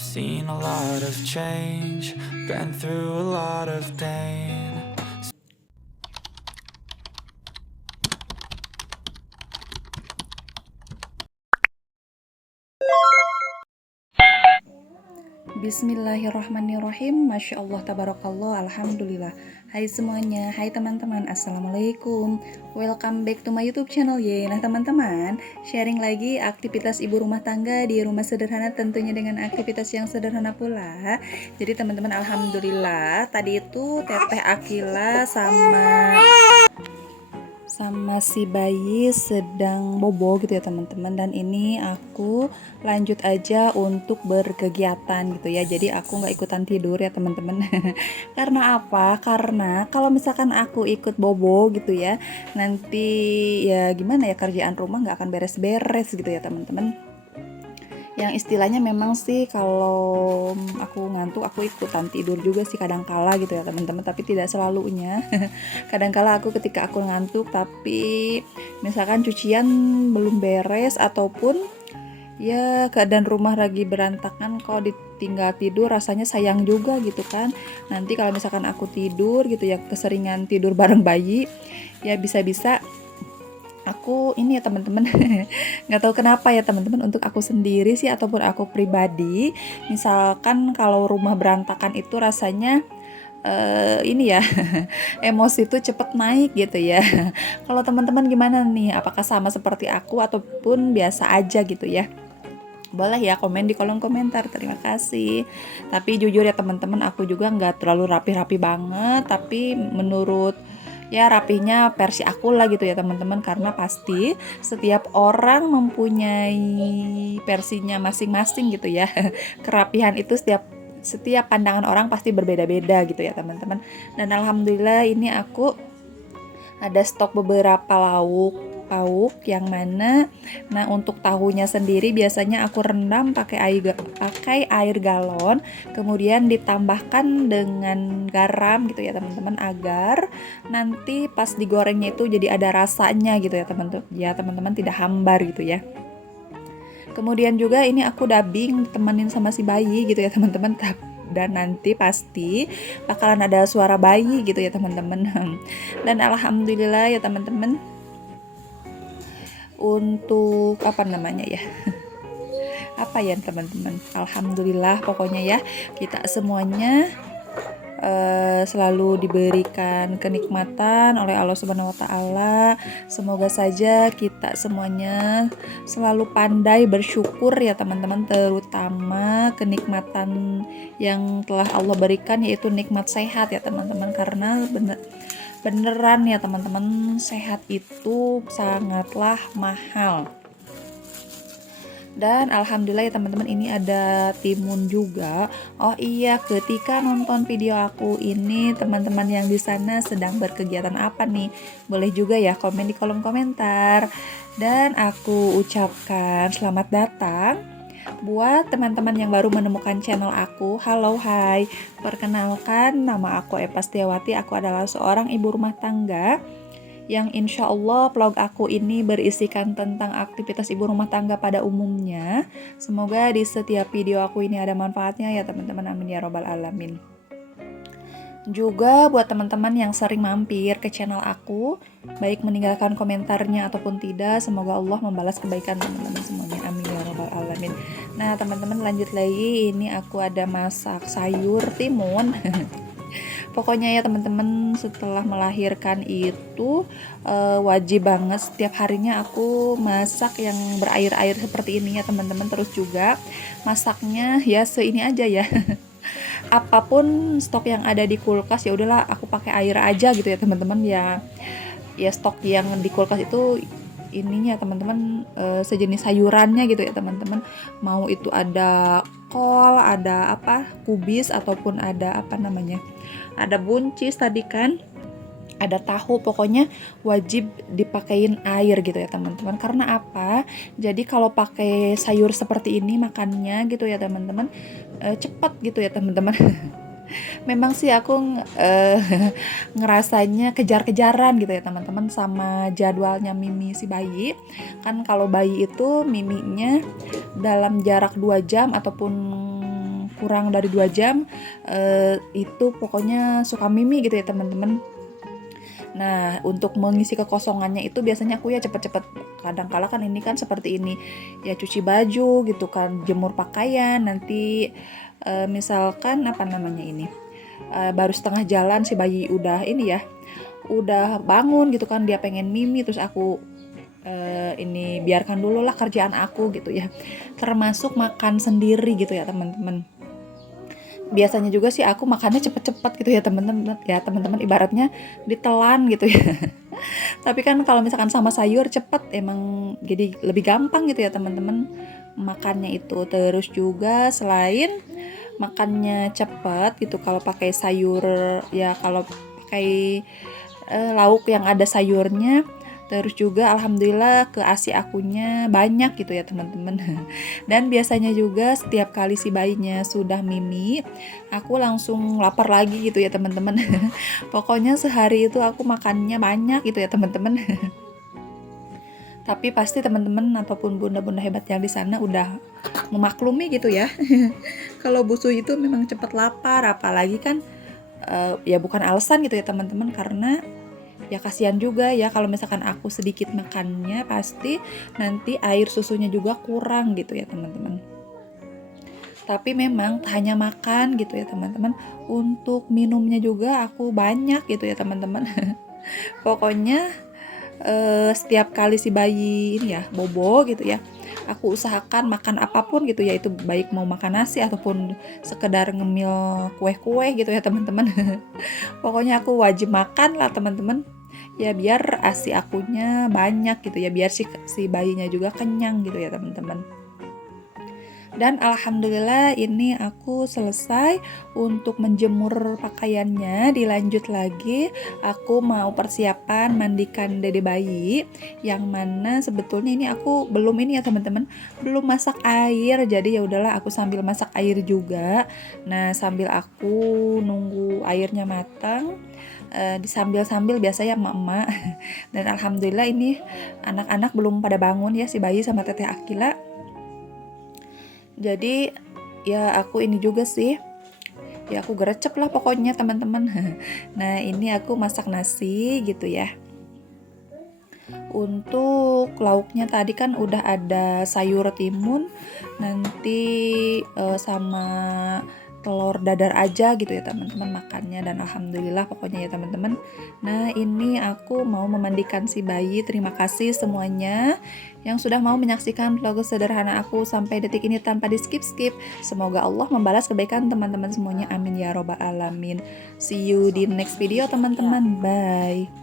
I've seen a lot of change, been through a lot of pain. Bismillahirrahmanirrahim. Masya Allah, tabarakallah, alhamdulillah. Hai semuanya, hai teman-teman, assalamualaikum. Welcome back to my YouTube channel ye. Nah teman-teman, sharing lagi aktivitas ibu rumah tangga di rumah sederhana, tentunya dengan aktivitas yang sederhana pula. Jadi teman-teman, alhamdulillah tadi itu Teteh Akila sama si bayi sedang bobo gitu ya teman-teman, dan ini aku lanjut aja untuk berkegiatan gitu ya. Jadi aku nggak ikutan tidur ya teman-teman. Karena apa? Karena kalau misalkan aku ikut bobo gitu ya, nanti ya gimana ya, kerjaan rumah nggak akan beres-beres gitu ya teman-teman. Yang istilahnya memang sih kalau aku ngantuk aku ikutan tidur juga sih kadangkala gitu ya teman-teman, tapi tidak selalunya. Kadangkala aku ketika aku ngantuk tapi misalkan cucian belum beres ataupun ya keadaan rumah lagi berantakan, kalau ditinggal tidur rasanya sayang juga gitu kan. Nanti kalau misalkan aku tidur gitu ya, keseringan tidur bareng bayi, ya bisa-bisa aku ini ya teman-teman. Nggak tahu kenapa ya teman-teman, untuk aku sendiri sih ataupun aku pribadi, misalkan kalau rumah berantakan itu rasanya ini ya, emosi itu cepet naik gitu ya. Kalau teman-teman gimana nih, apakah sama seperti aku ataupun biasa aja gitu ya? Boleh ya komen di kolom komentar, terima kasih. Tapi jujur ya teman-teman, aku juga nggak terlalu rapi-rapi banget, tapi menurut ya rapihnya versi aku lah gitu ya teman-teman, karena pasti setiap orang mempunyai versinya masing-masing gitu ya. Kerapihan itu setiap pandangan orang pasti berbeda-beda gitu ya teman-teman. Dan alhamdulillah ini aku ada stok beberapa lauk yang mana, nah untuk tahunya sendiri biasanya aku rendam pakai air galon, kemudian ditambahkan dengan garam gitu ya teman-teman, agar nanti pas digorengnya itu jadi ada rasanya gitu ya teman-teman, ya teman-teman, tidak hambar gitu ya. Kemudian juga ini aku dubbing temenin sama si bayi gitu ya teman-teman, dan nanti pasti bakalan ada suara bayi gitu ya teman-teman. Dan alhamdulillah ya teman-teman, untuk apa namanya ya, apa ya teman-teman, alhamdulillah pokoknya ya, kita semuanya selalu diberikan kenikmatan oleh Allah Subhanahu wa taala. Semoga saja kita semuanya selalu pandai bersyukur ya teman-teman, terutama kenikmatan yang telah Allah berikan, yaitu nikmat sehat ya teman-teman, karena beneran ya teman-teman, sehat itu sangatlah mahal. Dan alhamdulillah ya teman-teman, ini ada timun juga. Oh iya, ketika nonton video aku ini, teman-teman yang di sana sedang berkegiatan apa nih? Boleh juga ya komen di kolom komentar. Dan aku ucapkan selamat datang buat teman-teman yang baru menemukan channel aku. Halo, hai. Perkenalkan, nama aku Eva Setiawati. Aku adalah seorang ibu rumah tangga yang insya Allah vlog aku ini berisikan tentang aktivitas ibu rumah tangga pada umumnya. Semoga di setiap video aku ini ada manfaatnya ya teman-teman, amin ya robbal alamin. Juga buat teman-teman yang sering mampir ke channel aku, baik meninggalkan komentarnya ataupun tidak, semoga Allah membalas kebaikan teman-teman semuanya, amin ya robbal alamin. Nah teman-teman, lanjut lagi, ini aku ada masak sayur timun. Pokoknya ya teman-teman, setelah melahirkan itu wajib banget setiap harinya aku masak yang berair-air seperti ini ya teman-teman. Terus juga masaknya ya seini aja ya. Apapun stok yang ada di kulkas, ya udahlah aku pakai air aja gitu ya teman-teman ya. Ya stok yang di kulkas itu ininya teman-teman, sejenis sayurannya gitu ya teman-teman. Mau itu ada kol, ada apa, kubis, ataupun ada apa namanya, ada buncis tadi kan, ada tahu, pokoknya wajib dipakein air gitu ya teman-teman. Karena apa? Jadi kalau pakai sayur seperti ini makannya gitu ya teman-teman, cepat gitu ya teman-teman. Memang sih aku ngerasanya kejar-kejaran gitu ya teman-teman sama jadwalnya Mimi si bayi. Kan kalau bayi itu Miminya dalam jarak 2 jam ataupun kurang dari 2 jam itu pokoknya suka mimi gitu ya teman-teman. Nah, untuk mengisi kekosongannya itu biasanya aku ya cepet-cepet, kadang-kala kan ini kan seperti ini, ya cuci baju gitu kan, jemur pakaian, nanti misalkan apa namanya ini, baru setengah jalan si bayi udah ini ya, udah bangun gitu kan, dia pengen mimi, terus aku ini biarkan dulu lah kerjaan aku gitu ya, termasuk makan sendiri gitu ya teman-teman. Biasanya juga sih aku makannya cepet-cepet gitu ya teman-teman, ibaratnya ditelan gitu ya. Tapi kan kalau misalkan sama sayur cepet, emang jadi lebih gampang gitu ya teman-teman makannya itu. Terus juga selain makannya cepet gitu, kalau pakai sayur ya, kalau pakai lauk yang ada sayurnya, terus juga alhamdulillah ke ASI akunya banyak gitu ya teman-teman. Dan biasanya juga setiap kali si bayinya sudah mimi, aku langsung lapar lagi gitu ya teman-teman. Pokoknya sehari itu aku makannya banyak gitu ya teman-teman. Tapi pasti teman-teman ataupun bunda-bunda hebat yang di sana udah memaklumi gitu ya. Kalau busu itu memang cepat lapar, apalagi kan ya bukan alasan gitu ya teman-teman, karena ya kasihan juga ya kalau misalkan aku sedikit makannya, pasti nanti air susunya juga kurang gitu ya teman-teman. Tapi memang tak hanya makan gitu ya teman-teman, untuk minumnya juga aku banyak gitu ya teman-teman. Pokoknya setiap kali si bayi ini ya bobo gitu ya, aku usahakan makan apapun gitu ya, itu baik mau makan nasi ataupun sekedar ngemil kue-kue gitu ya teman-teman. Pokoknya aku wajib makan lah teman-teman, ya biar ASI akunya banyak gitu ya, biar si bayinya juga kenyang gitu ya teman-teman. Dan alhamdulillah ini aku selesai untuk menjemur pakaiannya. Dilanjut lagi, aku mau persiapan mandikan dede bayi, yang mana sebetulnya ini aku belum ini ya teman-teman, belum masak air. Jadi ya udahlah, aku sambil masak air juga. Nah, sambil aku nunggu airnya matang, disambil-sambil biasa ya emak-emak. Dan alhamdulillah ini anak-anak belum pada bangun ya, si bayi sama teteh Akila. Jadi ya aku ini juga sih, ya aku gerecep lah pokoknya teman-teman. Nah, ini aku masak nasi gitu ya. Untuk lauknya tadi kan udah ada sayur timun, nanti sama telur dadar aja gitu ya teman-teman makannya, dan alhamdulillah pokoknya ya teman-teman. Nah, ini aku mau memandikan si bayi. Terima kasih semuanya yang sudah mau menyaksikan vlog sederhana aku sampai detik ini tanpa di skip-skip. Semoga Allah membalas kebaikan teman-teman semuanya, amin ya robbal alamin. See you di next video teman-teman, bye.